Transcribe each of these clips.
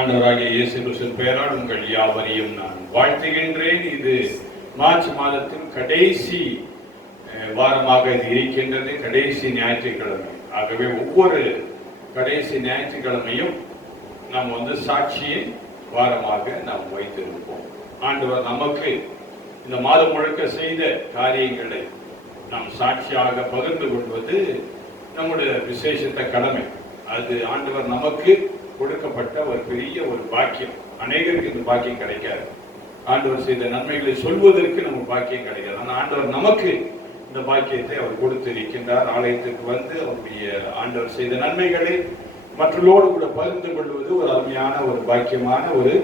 ஆண்டவராகிய இயேசு கிறிஸ்துவின் பெயரால் உங்கள் யாவரையும் நான் வாழ்த்துகின்றேன். இது மார்ச் மாதத்தின் கடைசி வாரமாக இது இருக்கின்றது, கடைசி ஞாயிற்றுக்கிழமை. ஆகவே ஒவ்வொரு கடைசி ஞாயிற்றுக்கிழமையும் நாம் சாட்சியின் வாரமாக நாம் வைத்திருப்போம். ஆண்டவர் நமக்கு இந்த மாதம் முழுக்க செய்த காரியங்களை நாம் சாட்சியாக பகிர்ந்து கொள்வது நம்முடைய விசேஷத்த கடமை. அது ஆண்டவர் நமக்கு கொடுக்கப்பட்ட ஒரு பெரிய ஒரு பாக்கியம். அநேகருக்கு இந்த பாக்கியம் கிடைக்காது. ஆண்டவர் செய்த நன்மைகளை சொல்வதற்கு நமக்கு பாக்கியம் கிடைக்காது. ஆனால் ஆண்டவர் நமக்கு இந்த பாக்கியத்தை அவர் கொடுத்திருக்கின்றார். ஆலயத்துக்கு வந்து அவருடைய ஆண்டவர் செய்த நன்மைகளை மற்றவர்களோடு கூட பகிர்ந்து கொள்வது ஒரு அருமையான ஒரு பாக்கியமான ஒரு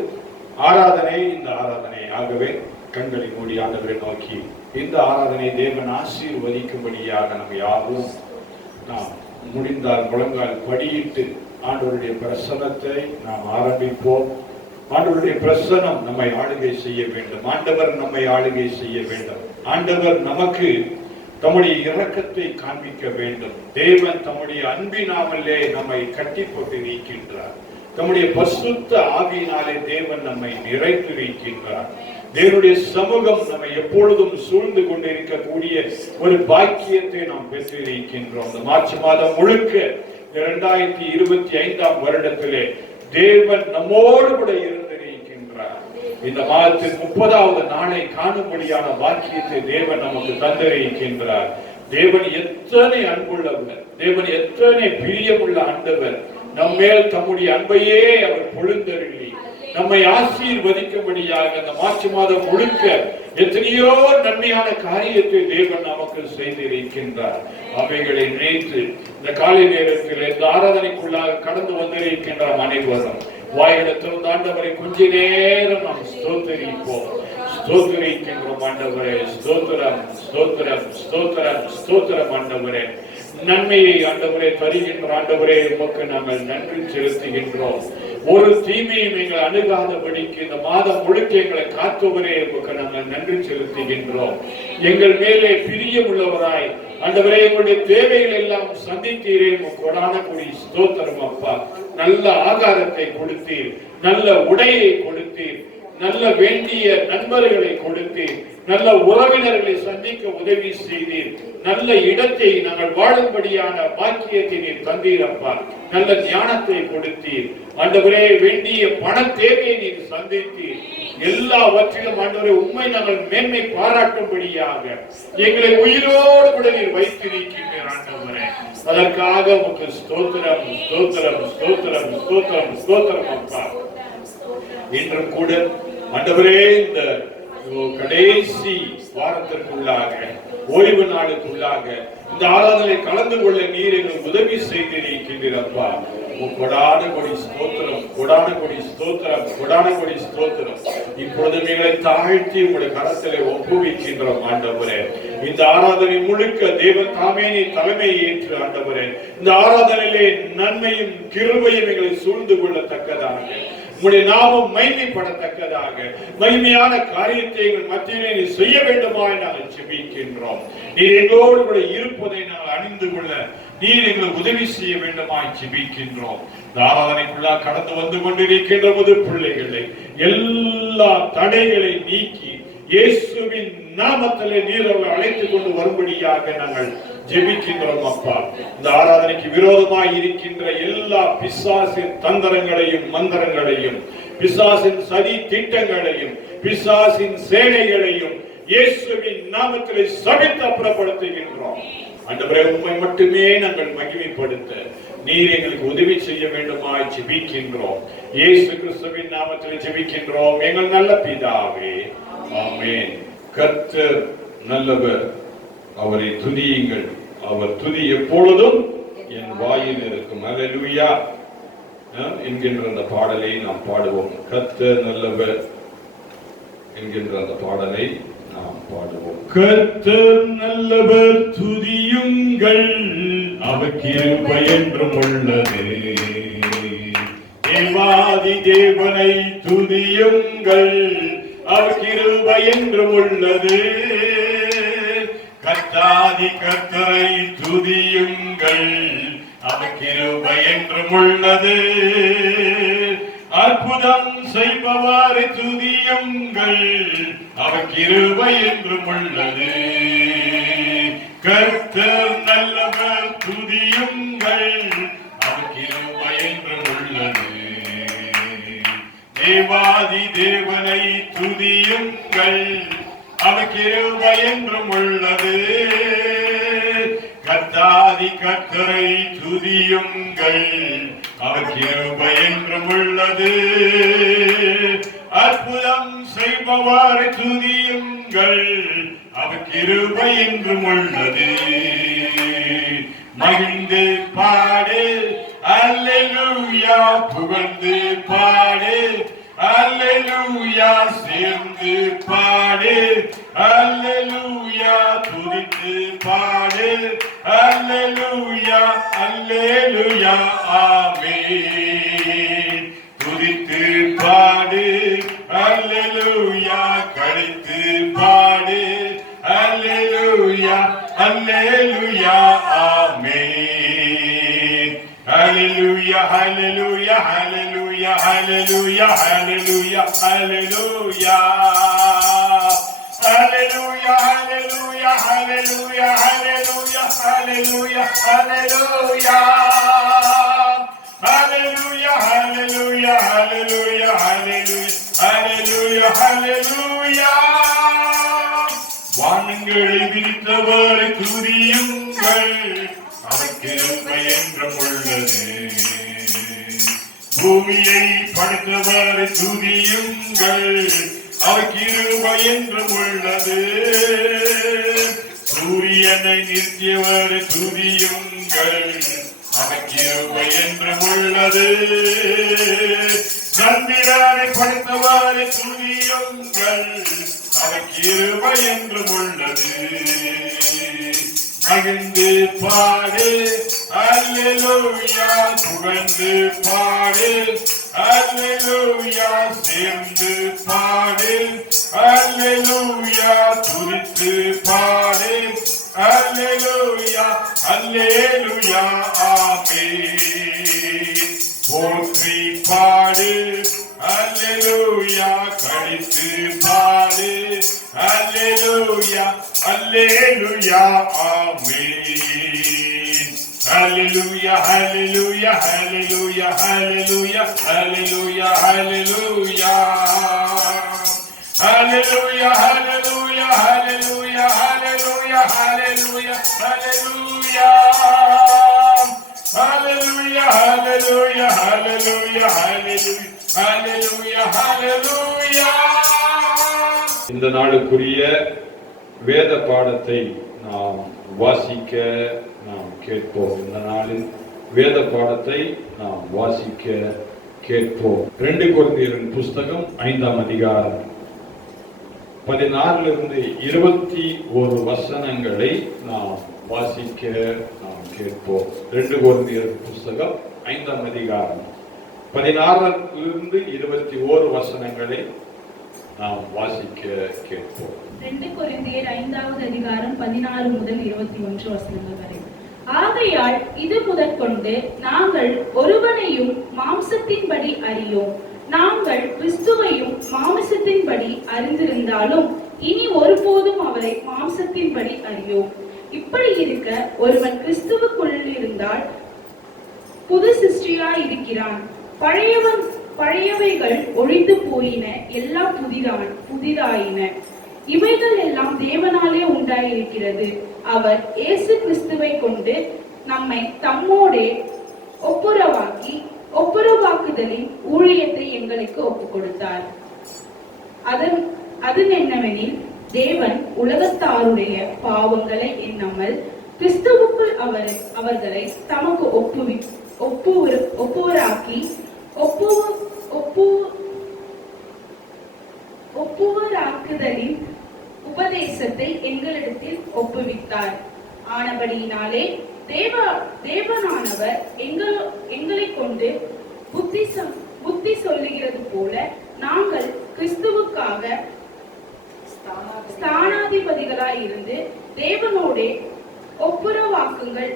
ஆராதனை. இந்த ஆராதனை ஆகவே கண்களை மூடி ஆண்டவரை நோக்கி இந்த ஆராதனை தேவன் ஆசீர்வதிக்கும்படியாக நம்ம யாரும் நாம் முடிந்தால் முழங்கால் படியிட்டு ஆண்டவருடைய பிரசன்னத்தை நாம் ஆரம்பிப்போம். ஆண்டவருடைய பிரசன்னம் நம்மை ஆளுகை செய்ய வேண்டும். ஆண்டவர் நம்மை ஆளுகை செய்ய வேண்டும். ஆண்டவர் நமக்கு தம்முடைய இரக்கத்தை காண்பிக்க வேண்டும். தேவன் தம்முடைய அன்பினாமலே நம்மை கட்டி போட்டு இருக்கின்றார். தம்முடைய பரிசுத்த ஆவியினாலே தேவன் நம்மை நிறைத்து இருக்கின்றார். தேவனுடைய சமூகம் நம்மை எப்பொழுதும் சூழ்ந்து கொண்டிருக்கக்கூடிய ஒரு பாக்கியத்தை நாம் பெற்றிருக்கின்றோம். இந்த மார்ச் மாதம் முழுக்க 2025 வருடத்திலே தேவன் நம்மோடு கூட இருந்திருக்கின்றார். இந்த மாதத்தின் 30வது நாளை காணும்படியான பாக்கியத்தை தேவன் நமக்கு தந்திருக்கின்றார். தேவன் எத்தனை அன்புள்ளவர், தேவன் எத்தனை பிரியமுள்ள ஆண்டவர். நம்மேல் தம்முடைய அன்பையே அவர் பொழுந்தருளி நம்மை ஆசீர்வதிக்கும்படியாக இந்த மார்ச் மாதம் முழுக்க எத்தனையோ நன்மையான காரியத்தை தேவன் நமக்கு செய்திருக்கின்றார். அவைகளை நினைத்து இந்த காலை நேரத்தில் இந்த ஆராதனைக்குள்ளாக கடந்து வந்திருக்கின்றார். அனைவரும் வாயிடத்தில் ஆண்டவரை கொஞ்ச நேரம் நாம் ஸ்தோத்திரிப்போம். ஸ்தோத்திரிக்கின்றோம் ஆண்டவரே. ஸ்தோத்திரம் ஸ்தோத்திரம் ஸ்தோத்திரம் ஸ்தோத்திரம் ஆண்டவரே. நன்மையை ஆண்டவரே தருகின்ற ஆண்டவரே உமக்கு நாங்கள் நன்றி செலுத்துகின்றோம். ஒரு தீமையை நீங்கள் அணுகாதபடிக்கு இந்த மாதம் முழுக்க எங்களை காத்தவரே உமக்கு நாங்கள் நன்றி செலுத்துகின்றோம். எங்கள் மேலே பிரியமுள்ளவராய் ஆண்டவரே எங்களுடைய தேவைகள் எல்லாம் சந்தித்தீரே. கொடான கூடி ஸ்தோத்திரம் அப்பா. நல்ல ஆகாரத்தை கொடுத்தீர், நல்ல உடையை கொடுத்தீர், நல்ல வேண்டிய நண்பர்களை கொடுத்தீர், நல்ல உறவினர்களை சந்திக்க உதவி செய்தீர், நல்ல இடத்தை நாங்கள் வாழும்படியான பாக்கியத்தை நீர் தந்தீரப்பா. நல்ல ஞானத்தை கொடுத்தீர் ஆண்டவரே. வேண்டிய பண தேவையை நீர் சந்தித்தீர். எல்லாவற்றிலும் ஆண்டவரே உண்மை நாங்கள் மேன்மை பாராட்டும்படியாக எங்களை உயிரோடு கூட நீர் வைத்திருக்கின்றீர் ஆண்டவரே. அதற்காக உமக்கு ஸ்தோத்திரம் ஸ்தோத்திரம் ஸ்தோத்திரம் ஸ்தோத்திரம் ஸ்தோத்திரம் அப்பா. இன்றும் கூட ஆண்டவரே இந்த கடைசி வாரத்திற்குள்ளாக ஓய்வு நாளுக்குள்ளாக இந்த ஆராதனை கலந்து கொள்ள நீர் எங்களுக்கு உதவி செய்திருக்கின்றீரப்பா. கொடான கொடி ஸ்தோத்திரம், கொடான கொடி ஸ்தோத்திரம், கொடான கொடி ஸ்தோத்திரம். இப்பொழுது எங்களை தாழ்த்தி உங்களுடைய கரத்திலே ஒப்புவிக்கின்றோம் ஆண்டவரே. இந்த ஆராதனை முழுக்க தேவன் தாமே நீ தலைமை ஏற்று ஆண்டவரே இந்த ஆராதனையிலே நன்மையும் கிருபையும் எங்களை சூழ்ந்து கொள்ளத்தக்கதாக, உங்களுடைய நாமம் மகிமைப்படத்தக்கதாக மகிமையான காரியத்தை எங்கள் மத்தியிலே நீ செய்ய வேண்டுமாய் நாங்கள் ஜெபிக்கின்றோம். நீர் எங்களோடு கூட இருப்பதை நாங்கள் அறிந்து கொள்ள நீர் எங்களுக்கு உதவி செய்ய வேண்டுமாய் ஜெபிக்கின்றோம். இந்த ஆராதனைக்குள்ளாக கடந்து வந்து கொண்டிருக்கின்ற புது பிள்ளைகளை எல்லா தடைகளை நீக்கி இயேசுவின் நாமத்திலே நீர் அவர்களை அழைத்துக் கொண்டு வரும்படியாக நாங்கள் ஜெபிக்கின்றோம் அப்பா. இந்த ஆராதனைக்கு விரோதமாய் இருக்கின்ற எல்லா பிசாசின் தந்திரங்களையும் மந்திரங்களையும், பிசாசின் சதி திட்டங்களையும், பிசாசின் சேனைகளையும் இயேசுவின் நாமத்திலே சபித்து அப்புறப்படுத்துகின்றோம். ஆண்டவரே உம்மை மட்டுமே நாங்கள் மகிமைப்படுத்த நீர் எங்களுக்கு உதவி செய்ய வேண்டுமாய் ஜெபிக்கின்றோம். இயேசு கிறிஸ்துவின் நாமத்திலே ஜெபிக்கின்றோம் எங்கள் நல்ல பிதாவே, ஆமென். கர்த்தர் நல்லவர், அவரை துதியுங்கள், அவர் துதி எப்பொழுதும் என் வாயில் இருக்கும். அல்லேலூயா என்கின்ற அந்த பாடலை நாம் பாடுவோம். கர்த்தர் நல்லவர் என்கின்ற அந்த பாடலை நாம் பாடுவோம். கர்த்தர் நல்லவர் துதியுங்கள், அவர் கிருபை என்றும் உள்ளது. தேவாதி தேவனை துதியுங்கள், அவர் கிருபை என்றும் உள்ளது. கர்த்தாதி கர்த்தரை துதியுங்கள், அவர் கிருபை என்றும் உள்ளது. அற்புதம் செய்பவரை துதியுங்கள், அவர் கிருபை என்றும் உள்ளது. கர்த்தர் நல்லவர், துதியுங்கள், அவர் கிருபை என்றும் உள்ளது. தேவாதி தேவனை துதியுங்கள், அவர் கிருபை என்றும் உள்ளது. கர்த்தாதி கர்த்தரை துதியுங்கள், அவர் கிருபை என்றும் உள்ளது. அற்புதம் செய்பவரை துதியுங்கள், அவர் கிருபை என்றும் உள்ளது. மகிழ்ந்து பாடு அல்லேலூயா, புகழ்ந்து பாடு அல்லேலூயா, சேர்ந்து பாடு அல்லேலூயா, துதித்து பாடு அல்லேலூயா, அல்லேலூயா, ஆமென். துதித்து பாடு அல்லேலூயா, கழித்து பாடு அல்லேலூயா, அல்லேலூயா, ஆமென். Hallelujah, hallelujah, hallelujah, hallelujah, hallelujah, hallelujah. Hallelujah, hallelujah, hallelujah, hallelujah, hallelujah, hallelujah. Hallelujah, hallelujah, hallelujah, hallelujah, hallelujah, hallelujah. வானங்களை விரித்தவரை துதியுங்கள், அவர் கிருபை என்றும் உள்ளது. பூமியை படைத்தவரை துதியுங்கள், அவர் கிருபை என்றும் உள்ளது. சூரியனை நிறுத்தியவரை துதியுங்கள், அவர் கிருபை என்றும் உள்ளது. சந்திரனை படைத்தவரை துதியுங்கள், அவர் கிருபை என்றும் உள்ளது. மகிழ்ந்து பாடு அல்லேலூயா, புகழ்ந்து பாடு அல்லேலூயா, சேர்ந்து பாடு அல்லேலூயா, துதித்து பாடு அல்லேலூயா, அல்லேலூயா, ஆமென். போற்றி பாடு அல்லேலூயா, கழித்து பாடு அல்லேலூயா, அல்லேலூயா, ஆமென். Hallelujah, hallelujah, hallelujah, hallelujah, hallelujah, hallelujah. Hallelujah, hallelujah, hallelujah, hallelujah, hallelujah, hallelujah. Hallelujah, hallelujah, hallelujah, hallelujah, hallelujah, hallelujah. இந்த நாளுக்குரிய வேத பாடத்தை நாம் வாசிக்க நாம் கேட்போம். இந்த நாளில் வேத பாடத்தை நாம் வாசிக்க கேட்போம். 2 கொரிந்தியரின் புஸ்தகம் 5ஆம் அதிகாரம் 16 21 வசனங்களை நாம் வாசிக்க நாம் கேட்போம். 2 கொரிந்தியரின் புஸ்தகம் 5ஆம் அதிகாரம் 16 21 வசனங்களை நாம் வாசிக்க கேட்போம். 2 கொரிந்தியர் 5ஆவது அதிகாரம் 16 முதல் 21 வசனங்கள் வரை. ஆகையால் இது முதற்கொண்டு நாங்கள் ஒருவனையும் மாம்சத்தின்படி அறியோம். நாங்கள் கிறிஸ்துவையும் மாம்சத்தின்படி அறிந்திருந்தாலும் இனி ஒருபோதும் அவரை மாம்சத்தின்படி அறியோம். இப்படி இருக்க ஒருவன் கிறிஸ்துவுக்குள் இருந்தால் புது சிருஷ்டியாய் இருக்கிறான். பழையவைகள் ஒழிந்து போயின, எல்லாம் புதிதாயின. இவைகள் எல்லாம் தேவனாலே உண்டாயிருக்கிறது. அவர் இயேசு கிறிஸ்துவை கொண்டு நம்மை தம்மோடே ஒப்புரவாக்குதலின் ஊழியத்தை எங்களுக்கு ஒப்புக் கொடுத்தார். அது என்னவெனில், தேவன் உலகத்தாருடைய பாவங்களை எண்ணாமல் கிறிஸ்துவுக்குள் அவர்களை தமக்கு ஒப்புவராக்குதலின் உபதேசத்தை எங்களிடத்தில் ஒப்புவித்தார். ஆனபடியினாலே தேவனானவர் எங்களை கொண்டு புத்தி சொல்லுகிறது போல நாங்கள் கிறிஸ்துவுக்காக ஸ்தானாதிபதிகளாய் இருந்து தேவனோடே ஒப்புரவாக்குங்கள்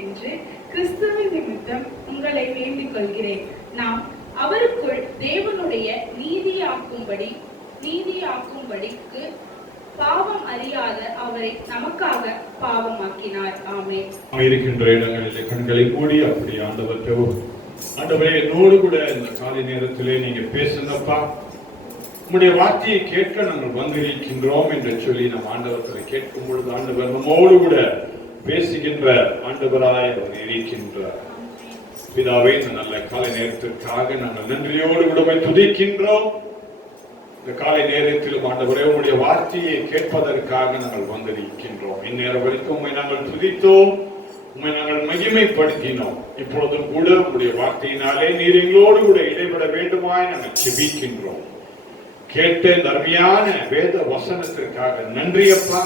என்று கிறிஸ்துவின் நிமித்தம் உங்களை வேண்டிக் கொள்கிறேன். நாம் அவருக்குள் தேவனுடைய நீதியாக்கும்படிக்கு பாவம் அறியாத அவரை நமக்காக பாவமாக்கினார். ஆமென். இருக்கின்ற இடங்களிலே கண்களை மூடி அப்படி ஆண்டவரே என்னோடு கூட இந்த காலை நேரத்திலே நீங்க பேசுனப்பா, உம்முடைய வார்த்தையை கேட்க நாங்கள் வந்திருக்கின்றோம் என்று சொல்லி நம் ஆண்டவர்களை கேட்கும் பொழுது ஆண்டவர் நம்மோடு கூட பேசுகின்ற ஆண்டவராய் அவர் இருக்கின்றார். பிதாவே, இந்த நல்ல காலை நேரத்திற்காக நாங்கள் நன்றியோடு கூட துதிக்கின்றோம். இந்த காலை நேரத்திலும் ஆண்டவரே உம்முடைய வார்த்தையை கேட்பதற்காக நாங்கள் வந்திருக்கின்றோம். இந்நேரம் வரைக்கும் உம்மை நாங்கள் துதித்தோம், உம்மை நாங்கள் மகிமைப்படுத்தினோம். இப்பொழுதும் கூட உம்முடைய வார்த்தையினாலே நீர் எங்களோடு கூட இடைபெற வேண்டுமாய் நாங்கள் ஜெபிக்கின்றோம். கேட்ட அருமையான வேத வசனத்திற்காக நன்றி அப்பா.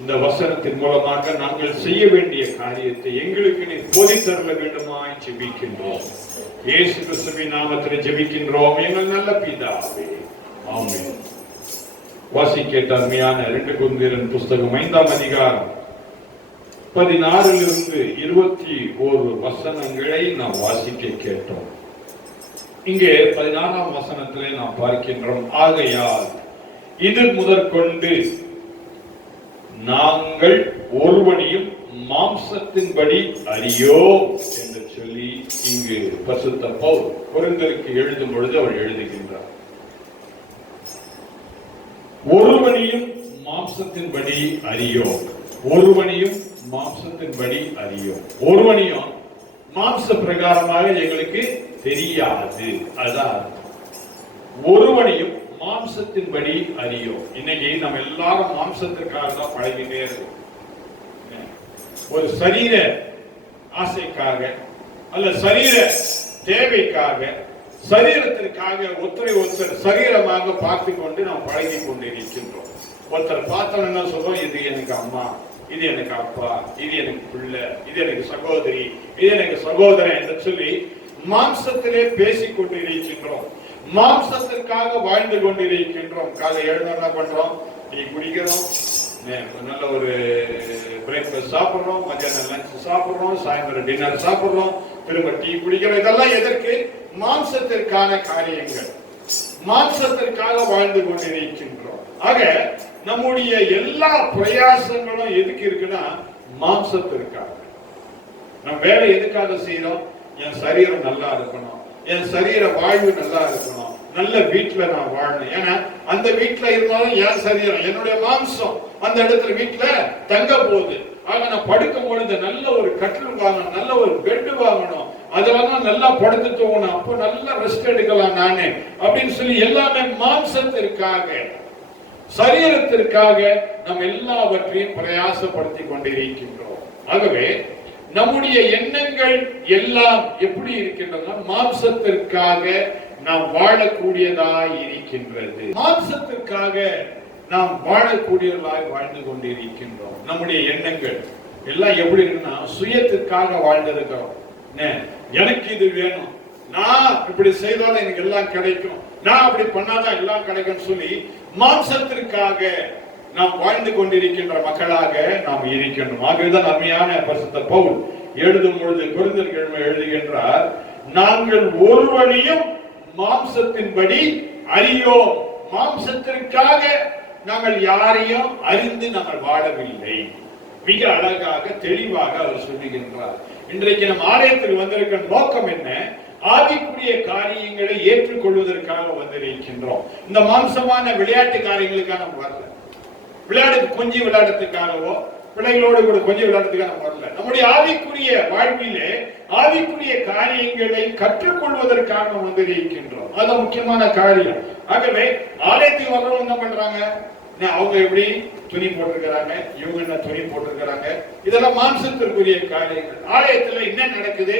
இந்த வசனத்தின் மூலமாக நாங்கள் செய்ய வேண்டிய காரியத்தை எங்களுக்கு நீர் போதித்தருள வேண்டுமாய் ஜெபிக்கின்றோம். இயேசு கிறிஸ்துவின் நாமத்தில் ஜெபிக்கின்றோம் எங்கள் நல்ல பிதாவே, ஆமென். வாசிக்க அருமையான 2 கொரிந்தியர் புஸ்தகம் 5ஆம் அதிகாரம் 16 21 வசனங்களை நாம் வாசிக்க கேட்டோம். இங்கே 16ஆம் வசனத்திலே நாம் பார்க்கின்றோம், ஆகையால் இது முதற்கொண்டு நாங்கள் ஒருவனையும் மாம்சத்தின்படி அறியோம் என்று சொல்லி இங்கு பரிசுத்த பவுல் கொரிந்தியருக்கு எழுதும் பொழுது அவர் எழுதுகின்றார். ஒருவனையும் மாம்சத்தின்படி அறியோம், ஒருவனையும் மாம்சத்தின்படி அறியோம். ஒருவனையும் மாம்ச பிரகாரமாக எங்களுக்கு தெரியாது. அதான் ஒருவனையும் மாம்சத்தின்படி அறியோம். இன்னைக்கு நம்ம எல்லாரும் மாம்சத்திற்காக தான் பழகிட்டே இருக்கோம். ஒரு சரீர ஆசைக்காக அல்ல சரீர தேவைக்காக சரீரத்திற்காக ஒருத்தர் சரீரமாக பார்த்து கொண்டு நாம் பழகி கொண்டு இருக்கின்றோம். ஒருத்தர் பார்த்தோம் என்ன சொல்றோம், இது எனக்கு அம்மா, இது எனக்கு அப்பா, இது எனக்கு பிள்ளை, இது எனக்கு சகோதரி, இது எனக்கு சகோதரன் என்று சொல்லி மாம்சத்திலே பேசிக் கொண்டு இருக்கின்றோம். மாம்சத்திற்காக வாழ்ந்து கொண்டிருக்கின்றோம். காலை எழுந்தோம், என்ன பண்றோம், டீ குடிக்கிறோம், நல்ல ஒரு பிரேக்ஃபாஸ்ட் சாப்பிடுறோம், மத்தியானம் லஞ்ச் சாப்பிடுறோம், சாயந்தரம் டின்னர் சாப்பிடுறோம், திரும்ப டீ குடிக்கிறோம். இதெல்லாம் எதற்கு? மாம்சத்திற்கான காரியங்கள். மாம்சத்திற்காக வாழ்ந்து கொண்டிருக்கின்றோம். ஆக நம்முடைய எல்லா பிரயாசங்களும் எதுக்கு இருக்குன்னா மாம்சத்திற்காக. நம்ம வேலை எதுக்காக செய்யறோம்? என் சரீரம் நல்லா இருக்கணும், என் சரீர வாழ்வு நல்லா இருக்கணும், நல்ல வீட்டுல நான் வாழணும். ஏன்னா அந்த வீட்டுல இருந்தாலும் என் சரீரம், என்னுடைய மாம்சம் அந்த இடத்துல வீட்டுல தங்க போகுது. ஆக நான் படுக்கும் பொழுது நல்ல ஒரு கட்டில் வாங்கணும், நல்ல ஒரு பெட் வாங்கணும், அதெல்லாம் நல்லா படுத்து தூங்கணும், அப்போ நல்லா ரெஸ்ட் எடுக்கலாம் நானே அப்படின்னு சொல்லி எல்லாமே மாம்சத்திற்காக சரீரத்திற்காக நாம் எல்லாவற்றையும் பிரயாசப்படுத்தி கொண்டிருக்கின்றோம். ஆகவே நம்முடைய எண்ணங்கள் எல்லாம் எப்படி இருக்கின்றன? மாம்சத்திற்காக நாம் வாழக்கூடியதாய் இருக்கின்றது. மாம்சத்திற்காக நாம் வாழக்கூடியவர்களாய் வாழ்ந்து கொண்டிருக்கின்றோம். நம்முடைய எண்ணங்கள் எல்லாம் எப்படி இருக்குன்னா சுயத்திற்காக வாழ்ந்திருக்கிறோம். எனக்கு இது வேணும், நான் இப்படி செய்தாலும் எனக்கு எல்லாம் கிடைக்கும், நான் அப்படி பண்ணாதான் எல்லாம் கிடைக்கும் சொல்லி மாம்சத்திற்காக நாம் வாழ்ந்து கொண்டிருக்கின்ற மக்களாக நாம் இருக்கின்றோம். ஆகவேதான் அருமையான பரிசுத்த பவுல் எழுதும் பொழுது கொரிந்தியருக்கு எழுதுகின்றார், நாங்கள் ஒருவனையும் மாம்சத்தின்படி அறியோம். மாம்சத்திற்காக நாங்கள் யாரையும் அறிந்து நாங்கள் வாழவில்லை. மிக அழகாக தெளிவாக அவர் சொல்லுகின்றார். இன்றைக்கு நம் ஆலயத்தில் வந்திருக்கிற நோக்கம் என்ன? ஆவிக்குரிய காரியங்களை ஏற்றுக்கொள்வதற்காக வந்திருக்கின்றோம். இந்த மாம்சமான விளையாட்டு காரியங்களுக்காக நம்ம வரல. கொஞ்சம் விளையாடுறதுக்காகவோ பிள்ளைகளோடு கூட கொஞ்சம் விளையாடுறதுக்காக நம்ம வரல. நம்முடைய ஆவிக்குரிய வாழ்விலே ஆவிக்குரிய காரியங்களை கற்றுக்கொள்வதற்காக நம்ம வந்திருக்கின்றோம். அது முக்கியமான காரியம். ஆகவே ஆலயத்துக்கு வர்றவங்க என்ன பண்றாங்க? அவங்க எப்படி துணி போட்டிருக்கிறாங்க, இவங்க என்ன துணி போட்டிருக்கிறாங்க, இதெல்லாம் மாம்சத்திற்குரிய காரியங்கள். ஆலயத்துல என்ன நடக்குது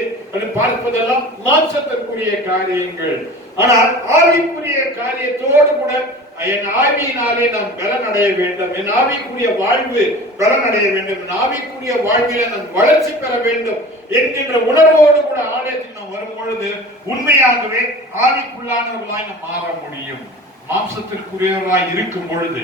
பார்ப்பதெல்லாம் மாம்சத்திற்குரிய காரியங்கள். ஆனால் ஆவிக்குரிய காரியத்தோடு கூட என் ஆவியினாலே நாம் பலன் அடைய வேண்டும், என் ஆவிக்குரிய வாழ்வு பலன் அடைய வேண்டும், என் ஆவிக்குரிய வாழ்விலே நான் வளர்ச்சி பெற வேண்டும் என்கின்ற உணர்வோடு கூட ஆலயத்துக்கு நாம் வரும் பொழுது உண்மையாகவே ஆவிக்குள்ளானவர்களாய் நாம் மாற முடியும். மாம்சத்திற்குரியவர்களாய் இருக்கும் பொழுது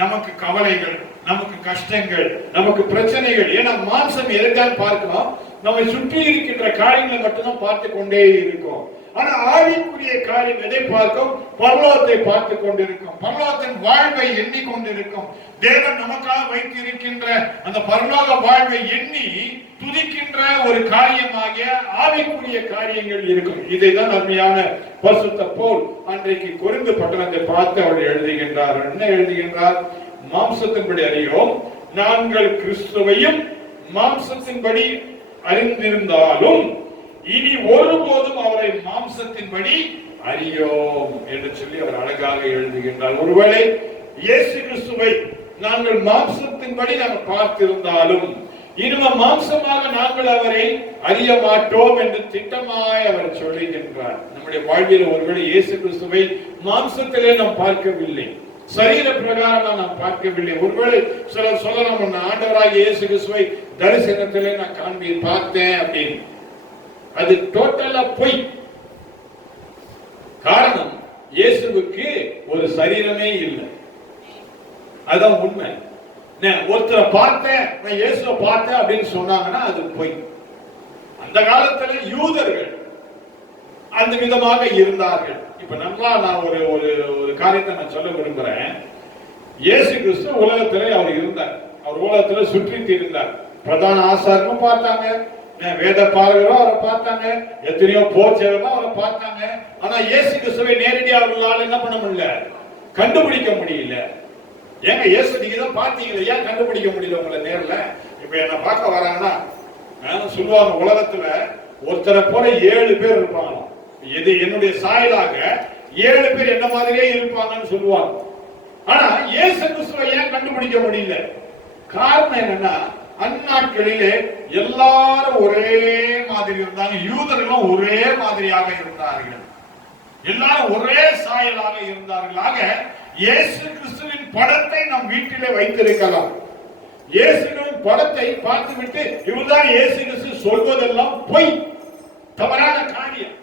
நமக்கு கவலைகள், நமக்கு கஷ்டங்கள், நமக்கு பிரச்சனைகள். ஏன்னா மாம்சம் எதைத்தான் பார்க்கிறோம், நம்மை சுற்றி இருக்கின்ற காரியங்களை மட்டும்தான் பார்த்து கொண்டே இருக்கும். ஆனா ஆவிக்குரிய காரியம் எதை பார்க்கும்? பரலோகத்தை பார்த்து கொண்டிருக்கும், பரலோகத்தின் வாழ்வை எண்ணிக்கொண்டிருக்கும். தேவன் நமக்காக வைத்திருக்கின்ற அந்த பரலோக வாழ்வை எண்ணி துதிக்கின்ற ஒரு காரியமாகிய ஆவிக்குரிய காரியங்கள் இருக்கும். இதைதான் அருமையான பரிசுத்த பவுல் அன்றைக்கு கொரிந்து பட்டணத்தை பார்த்து அவர் எழுதுகின்றார். என்ன எழுதுகின்றார்? மாம்சத்தின்படி அறியோம், நாங்கள் கிறிஸ்துவையும் மாம்சத்தின்படி அறிந்திருந்தாலும் இனி ஒருபோதும் அவரை மாம்சத்தின்படி அறியோம் என்று சொல்லி அவர் அழகாக எழுதுகின்றார். ஒருவேளை இயேசு கிறிஸ்துவை நாங்கள் மாம்சத்தின்படி நாங்கள் பார்த்திருந்தாலும் இனிமே மாம்சமாக நாங்கள் அவரை அறிய மாட்டோம் என்று திட்டமாய் அவர் சொல்லுகின்றார். நம்முடைய வாழ்வில் ஒருவேளை இயேசு கிறிஸ்துவை மாம்சத்திலே நாம் பார்க்கவில்லை, சரீர பிரகாரம் நாம் பார்க்கவில்லை. ஒருவேளை சிலர் சொல்லலாம், ஆண்டவராக இயேசு கிறிஸ்துவை தரிசனத்திலே நான் பார்த்தேன் அப்படின்னு. அது டோட்டலா பொய். காரணம், இயேசுவுக்கு ஒரு சரீரமே இல்லை. அதான் உண்மை. ஒருத்தரை பார்த்தேன், நான் இயேசுவை பார்த்தேன் அப்படின்னு சொன்னாங்கன்னா அது பொய். அந்த காலத்துல யூதர்கள் அந்த விதமாக இருந்தார்கள். இப்ப நல்லா நான் ஒரு ஒரு காரியத்தை நான் சொல்ல விரும்புறேன். இயேசு கிறிஸ்து உலகத்திலே அவர் இருந்தார், அவர் உலகத்துல சுற்றி திரிந்தார். பிரதான ஆசாரமும் பார்த்தாங்க, வேத பாரகரும் அவரை பார்த்தாங்க, எத்தனையோ போர்ச்சேவரும் அவரை பார்த்தாங்க. ஆனா இயேசு கிறிஸ்துவை நேரடியாக அவர்களால் என்ன பண்ண முடியல, கண்டுபிடிக்க முடியல. ஏங்க இயேசு நீங்க தான் பார்த்தீங்களா, ஏன் கண்டுபிடிக்க முடியல உங்களை நேர்ல? இப்ப என்ன பார்க்க வராங்கன்னா சொல்லுவாங்க, உலகத்துல ஒருத்தரை போல 7 பேர் இருப்பாங்க. இது என்னுடைய சாயலாக 7 பேர் என்ன மாதிரியே இருப்பாங்கன்னு சொல்லுவாங்க. ஆனா இயேசு கிறிஸ்துவை ஏன் கண்டுபிடிக்க முடியல? காரணம் என்னன்னா, அந்நாட்களிலே எல்லாரும் ஒரே மாதிரி இருந்தாங்க. யூதர்களும் ஒரே மாதிரியாக இருந்தார்கள், எல்லாரும் ஒரே சாயலாக இருந்தார்கள். ஆக இயேசு கிறிஸ்துவின் படத்தை நம் வீட்டிலே வைத்திருக்கலாம். இயேசுவின் படத்தை பார்த்துவிட்டு இவர்தான் இயேசு கிறிஸ்து சொல்வதெல்லாம் பொய், தவறான காரியம்.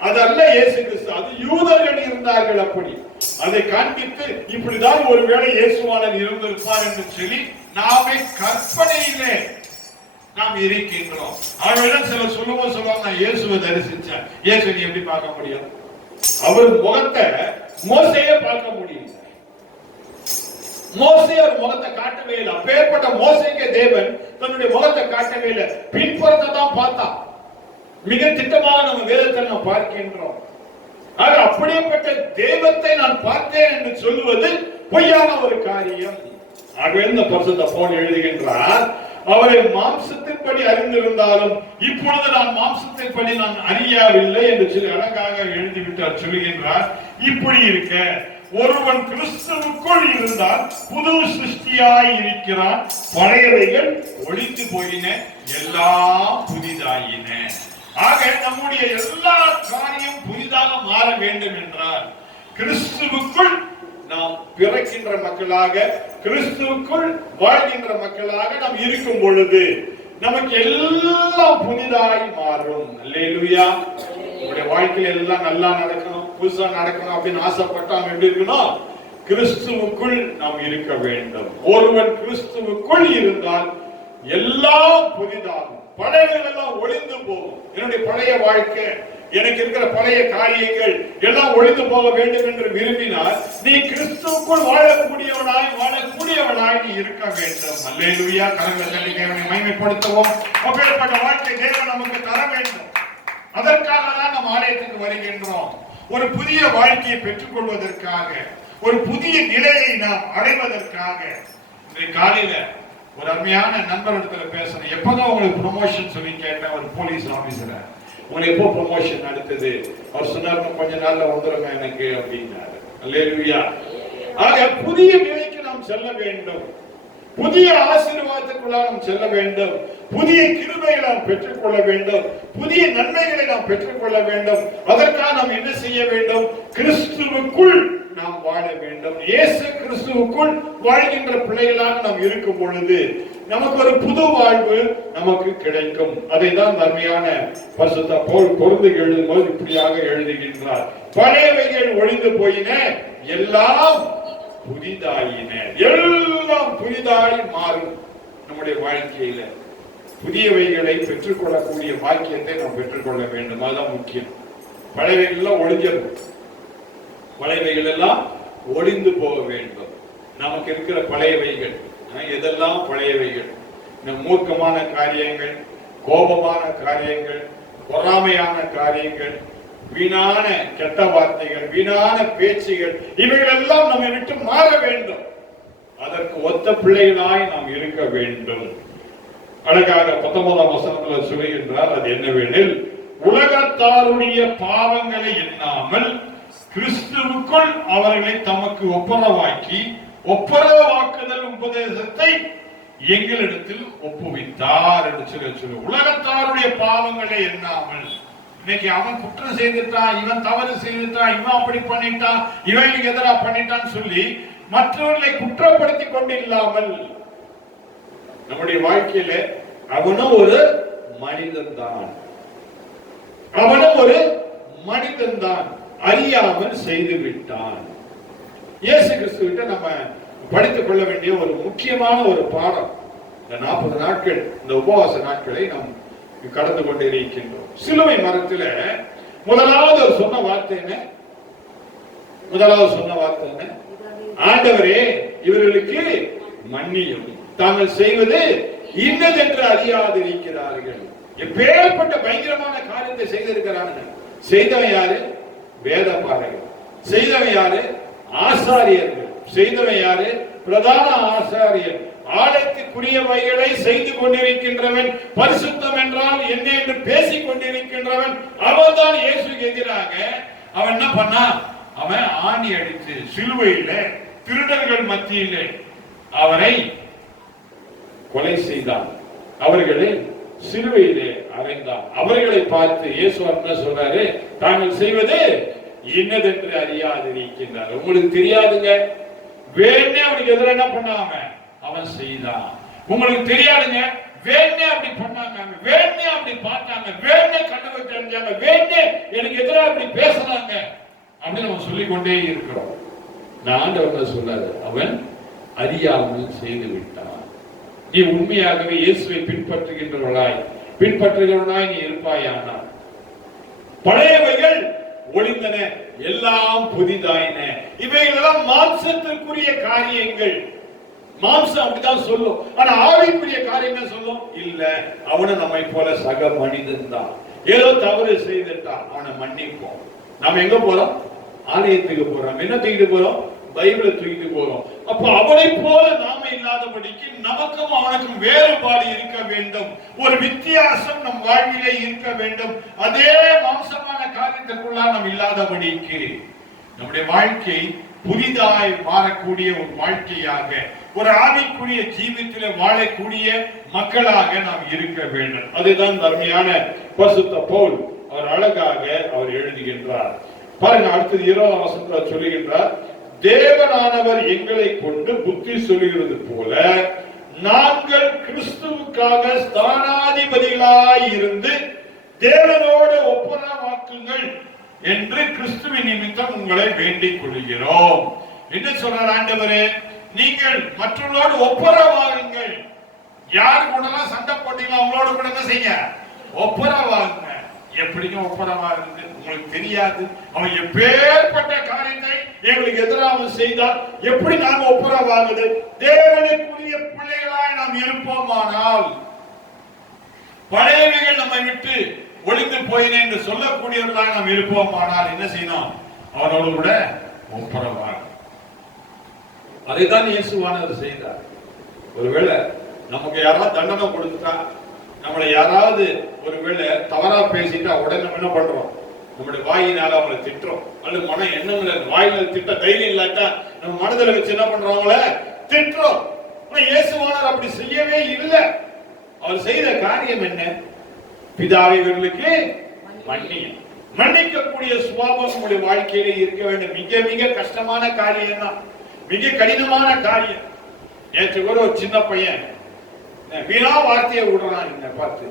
அதல்ல இயேசு கிறிஸ்து, அது யூதர்கள் இருந்தார்கள். அப்படி அதை காண்பித்து இப்படிதான் ஒருவேளை இயேசுவானன் இருந்திருப்பார் என்று சொல்லி நாமே கற்பனையிலே நாம் இருக்கின்றோம். அவர்களிடம் சிலர் சொல்லுவாங்க, நான் இயேசுவை தரிசிச்சேன். இயேசு நீ எப்படி பார்க்க முடியும்? அவர் முகத்தை மோசையே பார்க்க முடியும். மோசே அவர் முகத்தை காட்டவே இல்லை. அப்பேற்பட்ட மோசேக்கு தேவன் தன்னுடைய முகத்தை காட்டவே இல்லை, பின்புறத்தை தான் பார்த்தா. மிக திட்டமாக நம்ம வேதத்தை நாம் பார்க்கின்றோம். ஆக அப்படிப்பட்ட தெய்வத்தை நான் பார்த்தேன் என்று சொல்லுவது பொய்யான ஒரு காரியம். ஆகவே இந்த பரிசுத்த பவுல் எழுதுகின்றார், அவரை மாம்சத்தின்படி அறிந்திருந்தாலும் இப்பொழுது நான் மாம்சத்தின்படி நான் அறியவில்லை என்று சொல்லி அழகாக எழுதிவிட்டார். சொல்லுகின்றார், இப்படி இருக்க ஒருவன் கிறிஸ்துவுக்குள் இருந்தால் புது சிருஷ்டியாய் இருக்கிறான், பழையவைகள் ஒழிந்து போயின, எல்லாம் புதிதாயின. ஆக நம்முடைய எல்லா காரியம் புதிதாக மாற வேண்டும் என்றால் கிறிஸ்துவுக்குள் நாம் பிறக்கின்ற மக்களாக, கிறிஸ்துவுக்குள் வாழ்கின்ற மக்களாக நாம் இருக்கும் பொழுது நமக்கு எல்லாம் புதிதாய் மாறும். அல்லேலூயா. நம்முடைய வாழ்க்கையில எல்லாம் நல்லா நடக்கணும், புதுசா நடக்கணும் அப்படின்னு ஆசைப்பட்டா எப்படி இருக்கணும்? கிறிஸ்துவுக்குள் நாம் இருக்க வேண்டும். ஒருவன் கிறிஸ்துவுக்குள் இருந்தால் எல்லாம் புதிதாகும், பழையவைகள் எல்லாம் ஒளிந்து போகும். என்னுடைய பழைய வாழ்க்கை, எனக்கு இருக்கிற பழைய காரியங்கள் எல்லாம் ஒளிந்து போக வேண்டும் என்று விரும்பினால் நீ கிறிஸ்துவுக்குள் வாழக்கூடியவனாய் நீ இருக்க வேண்டும். அல்லேலூயா. கரங்களை தட்டி தேவனை மகிமைப்படுத்துவோம். அப்பேற்பட்ட வாழ்க்கை தேவன் நமக்கு தர வேண்டும். அதற்காக தான் நாம் ஆலயத்துக்கு வருகின்றோம். ஒரு புதிய வாழ்க்கையை பெற்றுக் கொள்வதற்காக, ஒரு புதிய நிலையை நாம் அடைவதற்காக. இன்றைக்கு காலையில ஒரு அருமையான நண்பரிடத்துல பேசணும். எப்பதான் உங்களுக்கு ப்ரமோஷன் சொல்லி கேட்டேன். ஒரு போலீஸ் ஆபீசர், உங்களுக்கு எப்போ ப்ரமோஷன் அடுத்தது? அவர் சொன்னார், கொஞ்ச நாள்ல வந்துருங்க எனக்கு அப்படின்னாரு. அல்லேலூயா. ஆக புதிய நிலைக்கு நாம் செல்ல வேண்டும், புதிய ஆசீர்வாதத்துக்குள்ள நாம் செல்ல வேண்டும், புதிய கிருபைகளை நாம் பெற்றுக்கொள்ள வேண்டும், புதிய நன்மைகளை நாம் பெற்றுக்கொள்ள வேண்டும். அதற்காக நாம் என்ன செய்ய வேண்டும்? கிறிஸ்துவுக்குள் நாம் வாழ வேண்டும். இயேசு கிறிஸ்துவுக்குள் வாழ்கின்ற பிள்ளைகளாக நாம் இருக்கும் பொழுது நமக்கு ஒரு புது வாழ்வு நமக்கு கிடைக்கும். அதை தான் அருமையான பரிசுத்த பவுல் கொரிந்து எழுதும் போது இப்படியாக எழுதுகின்றார், பழையவைகள் ஒழிந்து போயின, எல்லாம் புதிதாயின. எல்லாம் புதிதாய் மாறும். நம்முடைய வாழ்க்கையில புதியவைகளை பெற்றுக்கொள்ளக்கூடிய பாக்கியத்தை நாம் பெற்றுக்கொள்ள வேண்டும். அதுதான் முக்கியம். பழையவைகள் எல்லாம் ஒளிஞ்சிடும். பழையவைகள் எல்லாம் ஒளிந்து போக வேண்டும். நமக்கு இருக்கிற பழையவைகள் எதெல்லாம் பழையவைகள்? மூர்க்கமான காரியங்கள், கோபமான காரியங்கள், பொறாமையான காரியங்கள், வீணான கெட்ட வார்த்தைகள், வீணான பேச்சுகள், இவைகள் எல்லாம் நம்மை விட்டு மாற வேண்டும். அதற்கு ஒத்த பிள்ளைகளாய் நாம் இருக்க வேண்டும். அழகாக 19ஆம் வசனத்தில் சொல்லுகின்றார். அது என்னவெனில், உலகத்தாருடைய பாவங்களை எண்ணாமல் கிறிஸ்துவுக்குள் அவர்களை தமக்கு ஒப்புரவாக்கி ஒப்புரவாக்குதல் உபதேசத்தை எங்களிடத்தில் ஒப்புவித்தார் என்று சொல்லி, உலகத்தாருடைய பாவங்களை எண்ணாமல். இன்னைக்கு அவன் குற்றம் செய்துட்டான், இவன் தவறு செய்துட்டான், இவன் அப்படி பண்ணிட்டான், இவனுக்கு எதிராக பண்ணிட்டான்னு சொல்லி மற்றவர்களை குற்றப்படுத்தி கொண்டு இல்லாமல், நம்முடைய வாழ்க்கையில அவனும் ஒரு மனிதன் தான், அவனும் ஒரு மனிதன் தான், அறியாமல் செய்து விட்டான். இயேசு கிறிஸ்துவிட்ட நம்ம படித்துக் கொள்ள வேண்டிய ஒரு முக்கியமான ஒரு பாடம். இந்த 40 நாட்கள், இந்த உபவாச நாட்களை நாம் கடந்து கொண்டு இருக்கின்றோம். சிலுவை மரத்துல முதலாவது சொன்ன வார்த்தை என்ன? ஆண்டவரே, இவர்களுக்கு மன்னியும், தாங்கள் செய்வது இன்னதென்று அறியாதிருக்கிறார்கள். எப்பேற்பட்ட பயங்கரமான காரியத்தை செய்திருக்கிறார்கள். செய்தவன் யாரு? வேதபாரகர். செய்தவன் யாரு? ஆசாரியர்கள். செய்தவன் யாரு? பிரதான ஆசாரியர். ஆலயத்துக்குரியவைகளை செய்து கொண்டிருக்கின்றவன், பரிசுத்தம் என்றால் என்ன என்று பேசிக் கொண்டிருக்கின்றவன், அவன் தான் இயேசுக்கு எதிராக அவன் என்ன பண்ணா? அவன் ஆணி அடித்து சிலுவையில திருடர்கள் மத்தியிலே அவரை கொலை செய்தான். அவர்களை சிலுவையிலே அறைந்தான். அவர்களை பார்த்து இயேசு என்ன சொல்றாரு? தாங்கள் செய்வது இன்னதென்று அறியாதிருக்கின்றார். உங்களுக்கு தெரியாதுங்க, வேணே அவனுக்கு எதிராக என்ன பண்ணாம அவன் செய்தான். உங்களுக்கு தெரியாதுங்க, வேணே அப்படி பண்ணாங்க, வேணே அப்படி பார்த்தாங்க, வேணே கண்ணவை தெரிஞ்சாங்க, வேணே எனக்கு எதிராக அப்படி பேசுறாங்க அப்படின்னு நம்ம சொல்லிக்கொண்டே இருக்கிறோம். நான் ஆண்டவர் சொன்னாரு, அவன் அறியாமல் செய்து விட்டான். நீ உண்மையாகவே இயேசுவை பின்பற்றுகிறவனாய் நீ இருப்பாயானா, பழையவைகள் ஒளிந்தன, எல்லாம் புதிதாயின. இவைகளெல்லாம் மாம்சத்திற்குரிய காரியங்கள். மாம்சம் அப்படிதான் சொல்லும். ஆனா ஆவிக்குரிய காரியங்கள் சொல்லும் இல்ல, அவனை நம்மை போல சக மனிதன் தான், ஏதோ தவறு செய்துட்டான், அவனை மன்னிப்போம். நாம எங்க போறோம்? ஆலயத்துக்கு போறோம். என்ன தூக்கிட்டு போறோம்? பைபிளை தூக்கிட்டு போறோம். அப்ப அவனை போல நாம இல்லாதபடிக்கு நமக்கும் அவனுக்கும் வேறுபாடு இருக்க வேண்டும். ஒரு வித்தியாசம் நம் வாழ்விலே இருக்க வேண்டும். அதே மாம்சமான காரியத்திற்குள்ளா நாம் இல்லாதபடிக்கு நம்முடைய வாழ்க்கை புதிதாய் மாறக்கூடிய ஒரு வாழ்க்கையாக, ஒரு ஆவிக்குரிய ஜீவித்திலே வாழக்கூடிய மக்களாக நாம் இருக்க வேண்டும். அதுதான் அருமையான பரிசுத்த பவுல் அவர் அழகாக அவர் எழுதுகின்றார். பாருங்க, அடுத்தது 20ஆம் வசனத்தில் சொல்லுகின்றார், தேவனானவர் எங்களை கொண்டு புத்தி சொல்லுகிறது போல நாங்கள் கிறிஸ்துவுக்காக ஸ்தானாதிபதிகளாய் இருந்து தேவனோடு ஒப்புரவாக்குங்கள் என்று கிறிஸ்துவின் நிமித்தம் உங்களை வேண்டிக் கொள்கிறோம். என்ன சொல்றார் ஆண்டவரே? நீங்கள் மற்றவர்களோடு ஒப்புரவாகுங்கள். யாரு கூட சண்டை போட்டீங்களோ அவங்களோட கூட என்ன செய்ய? ஒப்புரவாகுங்க. எப்படிங்க ஒப்புரவாகுது? உங்களுக்கு தெரியாது. அவன் எப்பேற்பட்ட காரியத்தை எங்களுக்கு எதிராக செய்தால் எப்படி நாம ஒப்புரவாகுது? தேவனுக்குரிய பிள்ளைகளாய் நாம் இருப்போமானால், பழையவைகள் நம்மை விட்டு ஒளிந்து போயின என்று சொல்லக்கூடியவர்களாக நாம் இருப்போமானால் என்ன செய்யணும்? அவனோடு கூட ஒப்புரவாக. அதைதான் இயேசுவானவர் செய்தார். ஒருவேளை நமக்கு யாராவது தண்டனை கொடுத்துட்டா, நம்மளை யாராவது ஒருவேளை தவறா பேசிட்டா உடனே நம்ம என்ன பண்றோம்? நம்முடைய வாயினால அவங்களை திட்டுறோம். அல்லது மன எண்ணங்களை வாயில திட்ட தைரியம் இல்லாட்டா நம்ம மனதில் வச்சு என்ன பண்றவங்கள திட்டுறோம். இயேசுவானவர் அப்படி செய்யவே இல்லை. அவர் செய்த காரியம் என்ன? பிதாவை இவர்களுக்கு மன்னியும். மன்னிக்கக்கூடிய சுபாவம் நம்முடைய வாழ்க்கையிலே இருக்க வேண்டும். மிக மிக கஷ்டமான காரியம் தான், மிக கடினமான காரியம். நேற்று கூட ஒரு சின்ன பையன் வீணா வார்த்தையை விடுறான். என்ன பார்த்து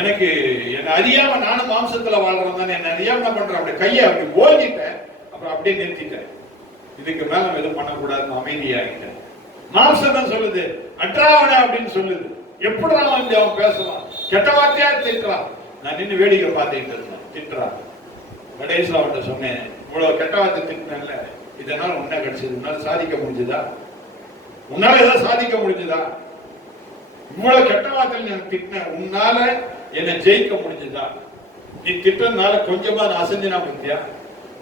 எனக்கு என்ன அறியாம நானும் மாம்சத்துல வாழ்றேன் தானே, என்ன அறியாம என்ன பண்றேன்? அப்படி கையை அப்படி ஓடிட்டேன், அப்புறம் அப்படியே நிறுத்திட்டேன். இதுக்கு மேல நம்ம எதுவும் பண்ணக்கூடாதுன்னு அமைதியாகிட்டேன். மாம்சம் தான் சொல்லுது, அற்றாவன அப்படின்னு சொல்லுது. எப்படி அவன் பேசலாம், கெட்ட வார்த்தையா திட்டுறான். நான் நின்று வேடிக்கை பார்த்துக்கிட்டு இருந்தேன், திட்டுறான். கடைசியில் அவன்கிட்ட சொன்னேன், இவ்வளவு கெட்ட வார்த்தை திட்டினேன்ல, இதனால உன்ன கிடைச்சது, உன்னால சாதிக்க முடிஞ்சுதா? உன்னால ஏதாவது சாதிக்க முடிஞ்சுதா? இவ்வளவு கெட்ட வார்த்தை நான் திட்டின, உன்னால என்னை ஜெயிக்க முடிஞ்சுதா? நீ திட்டனால கொஞ்சமா நான் அசைஞ்சினா பத்தியா?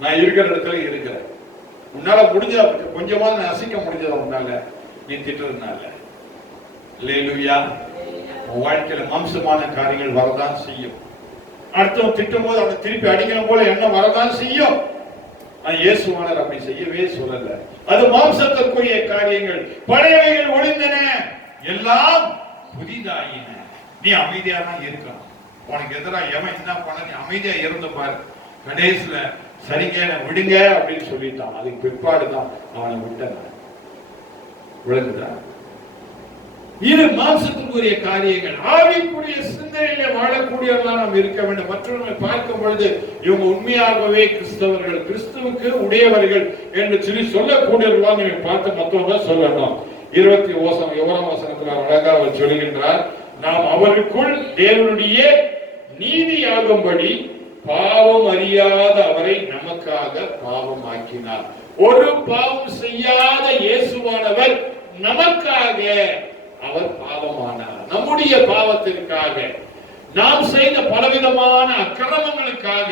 நான் இருக்கிற இடத்துல இருக்கிறேன். உன்னால முடிஞ்சா கொஞ்சமா நான் அசைக்க முடிஞ்சதா? உன்னால நீ திட்டுறதுனால. அல்லேலூயா. உன் வாழ்க்கையில மாம்சமான காரியங்கள் வரதான் செய்யும். அடுத்தவன் திட்டும் போது அவனை திருப்பி அடிக்கணும் போல எண்ணம் வரதான் செய்யும். இயேசுவானவர் அப்படி செய்யவே சொல்லல. அது மாம்சத்திற்குரிய காரியங்கள். பழையவைகள் ஒழிந்தன, எல்லாம் புதிதாயின. நீ அமைதியா தான் இருக்கணும். உனக்கு எதிராக எவன் என்ன பண்ண, நீ அமைதியா இருந்து பாரு. கடைசியில சரிங்க விடுங்க அப்படின்னு சொல்லிட்டான். அதுக்கு பிற்பாடுதான் அவனை விட்டான். விளங்குதா? இது மாம்சத்துக்குரிய காரியங்கள். ஆவிக்குரிய சிந்தனையில வாழக்கூடியவர்களா நாம் இருக்க வேண்டும். மற்றவர்களை பார்க்கும் பொழுது இவங்க உண்மையாகவே கிறிஸ்தவர்கள், கிறிஸ்துவுக்கு உடையவர்கள் என்று சொல்லி சொல்லக்கூடியவர்களா நீங்க பார்த்து மற்றவங்க சொல்லணும். 21 வசனத்துல அழகா அவர் சொல்லுகின்றார், நாம் அவருக்குள் தேவனுடைய நீதியாகும்படி பாவம் அறியாத அவரை நமக்காக பாவம் ஆக்கினார். ஒரு பாவம் செய்யாத இயேசுவானவர் நமக்காக அவர் பாவமானார். நம்முடைய பாவத்திற்காக, நாம் செய்த பலவிதமான அக்கிரமங்களுக்காக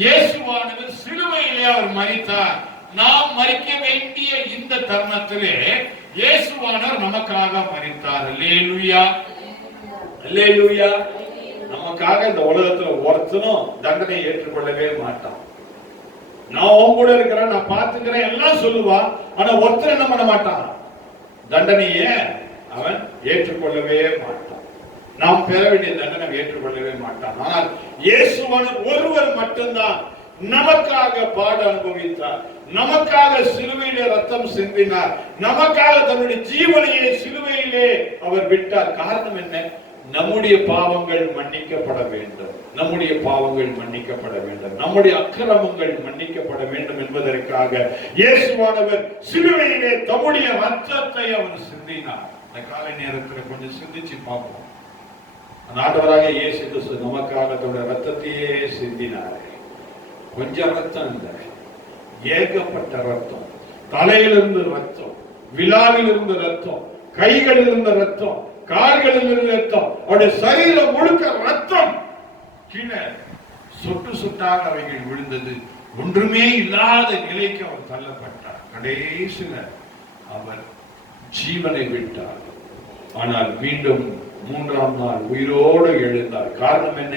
இயேசுவானவர் சிலுவையிலே அவர் மரித்தார். நாம் மரிக்க வேண்டிய இந்த தருணத்திலே இயேசுவானவர் நமக்காக மரித்தார். அல்லேலூயா, அல்லேலூயா. நமக்காக இந்த உலகத்துல ஒருத்தனும் தண்டனை ஏற்றுக்கொள்ளவே மாட்டான். நான் உன் கூட இருக்கிறேன், நான் பார்த்துக்கிறேன் எல்லாம் சொல்லுவான். ஆனா ஒருத்தர் என்ன பண்ண மாட்டான், தண்டனையே அவன் ஏற்றுக்கொள்ளவே மாட்டான். நாம் பெற வேண்டிய தண்டனை ஏற்றுக்கொள்ளவே மாட்டான். ஆனால் இயேசுவானவர் ஒருவர் மட்டும்தான் நமக்காக பாடு அனுபவித்தார், நமக்காக சிலுவையிலே ரத்தம் சிந்தினார், நமக்காக தன்னுடைய ஜீவனையை சிலுவையிலே அவர் விட்டார். காரணம் என்ன? நம்முடைய பாவங்கள் மன்னிக்கப்பட வேண்டும், நம்முடைய பாவங்கள் மன்னிக்கப்பட வேண்டும், நம்முடைய அக்கிரமங்கள் மன்னிக்கப்பட வேண்டும் என்பதற்காக இயேசுவானவர் சிலுவையிலே தம்முடைய ரத்தத்தை அவர் சிந்தினார். இந்த காலை நேரத்தில் கொஞ்சம் சிந்திச்சு பார்ப்போம். ஆண்டவராக இயேசு கிறிஸ்து நமக்காக தன்னுடைய ரத்தத்தையே சிந்தினார். கொஞ்சம் ரத்தம் இல்லை, ஏகப்பட்ட ரத்தம். தலையிலிருந்து ரத்தம், விழாவிலிருந்து ரத்தம், கைகளிலிருந்து ரத்தம், கால்களிலிருந்து ரத்தம், அவருடைய சரீரம் முழுக்க ரத்தம். கீழே சொட்டு சொட்டாக அவைகள் விழுந்தது. ஒன்றுமே இல்லாத நிலைக்கு அவர் தள்ளப்பட்டார். கடைசியில அவர் ஜீவனை விட்டார். ஆனால் மீண்டும் 3ஆம் நாள் உயிரோடு எழுந்தார். காரணம் என்ன?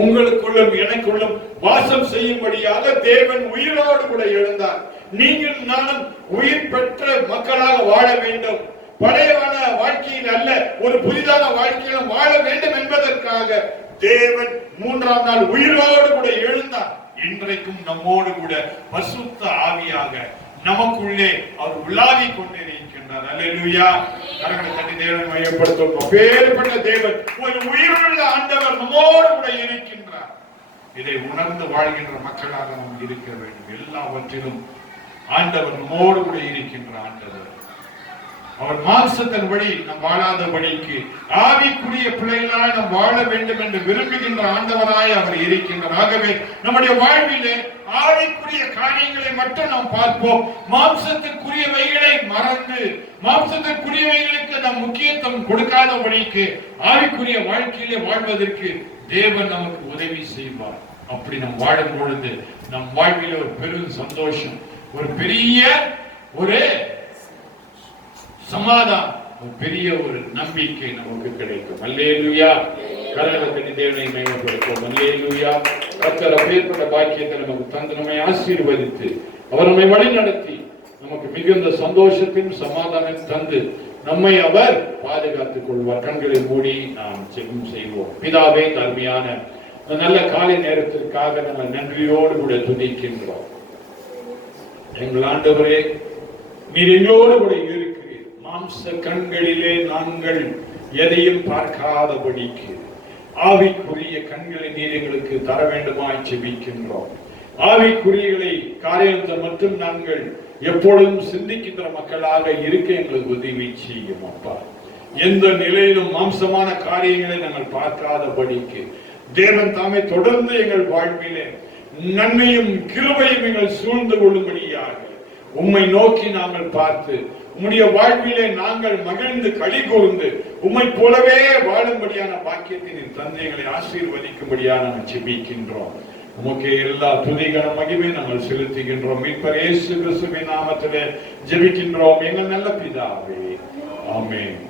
உங்களுக்குள்ளும் எனக்குள்ளும் வாசம் செய்யும்படியாக தேவன் உயிரோடு கூட எழுந்தார். நீங்கள் நானும் உயிர் பெற்ற மக்களாக வாழ வேண்டும். பழையவான வாழ்க்கையில் அல்ல, ஒரு புதிதான வாழ்க்கையில் வாழ வேண்டும் என்பதற்காக தேவன் 3ஆம் நாள் உயிரோடு கூட எழுந்தார். இன்றைக்கும் நம்மோடு கூட பரிசுத்த ஆவியாக நமக்குள்ளே அவர் உலாவிக் கொண்டிருக்கின்றார். அல்லேலூயா. கரங்களை தட்டி தேவனை மையப்படுத்தும். அப்பேற்பட்ட தேவன், ஒரு உயிருள்ள ஆண்டவர் நம்மோடு கூட இருக்கின்றார். இதை உணர்ந்து வாழ்கின்ற மக்களாக நாம் இருக்க வேண்டும். எல்லாவற்றிலும் ஆண்டவர் நம்மோடு கூட இருக்கின்ற ஆண்டவர். அவர் மாம்சத்தின்படி நாம் வாழாதபடிக்கு ஆவிக்குரிய பிள்ளைகளாய் நாம் வாழ வேண்டும் என்று விரும்புகின்ற ஆண்டவராய் அவர் இருக்கின்றார். ஆகவே நம்முடைய வாழ்விலே ஆவிக்குரிய காரியங்களை மட்டும் நாம் பார்ப்போம். மாம்சத்திற்குரியவைகளை மறந்து மாம்சத்திற்குரியவைகளுக்கு நாம் முக்கியத்துவம் கொடுக்காதபடிக்கு ஆவிக்குரிய வாழ்க்கையிலே வாழ்வதற்கு தேவன் நமக்கு உதவி செய்வார். அப்படி நாம் வாழும் பொழுது நம் வாழ்விலே ஒரு பெரும் சந்தோஷம், ஒரு பெரிய ஒரு சமாதானம், ஒரு பெரிய ஒரு நம்பிக்கை நமக்கு கிடைக்கும். அல்லேலூயா. கரங்களை தட்டி தேவனை மகிமைப்படுத்துவோம். அல்லேலூயா. கர்த்தர் அப்பேற்பட்ட பாக்கியத்தை நமக்கு தந்து நம்மை ஆசீர்வதித்து அவர் நம்மை வழி நடத்தி நமக்கு மிகுந்த சந்தோஷத்தையும் சமாதானம் தந்து நம்மை அவர் பாதுகாத்துக் கொள்வார். கண்களை மூடி நாம் ஜெபம் செய்வோம். பிதாவே, தர்மையான நல்ல காலை நேரத்திற்காக நாங்கள் நன்றியோடு கூட துதிக்கின்றோம். எங்கள் ஆண்டவரே, நீர் எங்களோடு கூட இருக்கிறீர். மாம்ச கண்களிலே நாங்கள் எதையும் பார்க்காதபடிக்கு ஆவிக்குரிய கண்களை நீர் எங்களுக்கு தர வேண்டுமாய் ஜெபிக்கின்றோம். ஆவிக்குரியகளை காரியத்தை மட்டும் நாங்கள் எப்பொழுதும் சிந்திக்கின்ற மக்களாக இருக்க எங்களுக்கு உதவி செய்யும் அப்பா. எந்த நிலையிலும் மாம்சமான காரியங்களை நாங்கள் பார்க்காதபடிக்கு தேவன் தாமே தொடர்ந்து எங்கள் வாழ்விலே நன்மையும் கிருபையும் எங்கள் சூழ்ந்து கொள்ளும்படியாக உம்மை நோக்கி நாங்கள் பார்த்து உம்முடைய வாழ்விலே நாங்கள் மகிழ்ந்து களி கூர்ந்து உம்மை போலவே வாழும்படியான பாக்கியத்தின் தந்தைகளை ஆசீர்வதிக்கும்படியாக நாங்கள் ஜெபிக்கின்றோம். உமக்கு எல்லா துதிகர மகிமை நாங்கள் செலுத்துகின்றோம். மீட்பர் இயேசு கிறிஸ்துவின் நாமத்திலே ஜெபிக்கின்றோம் எங்கள் நல்ல பிதாவே. ஆமென்.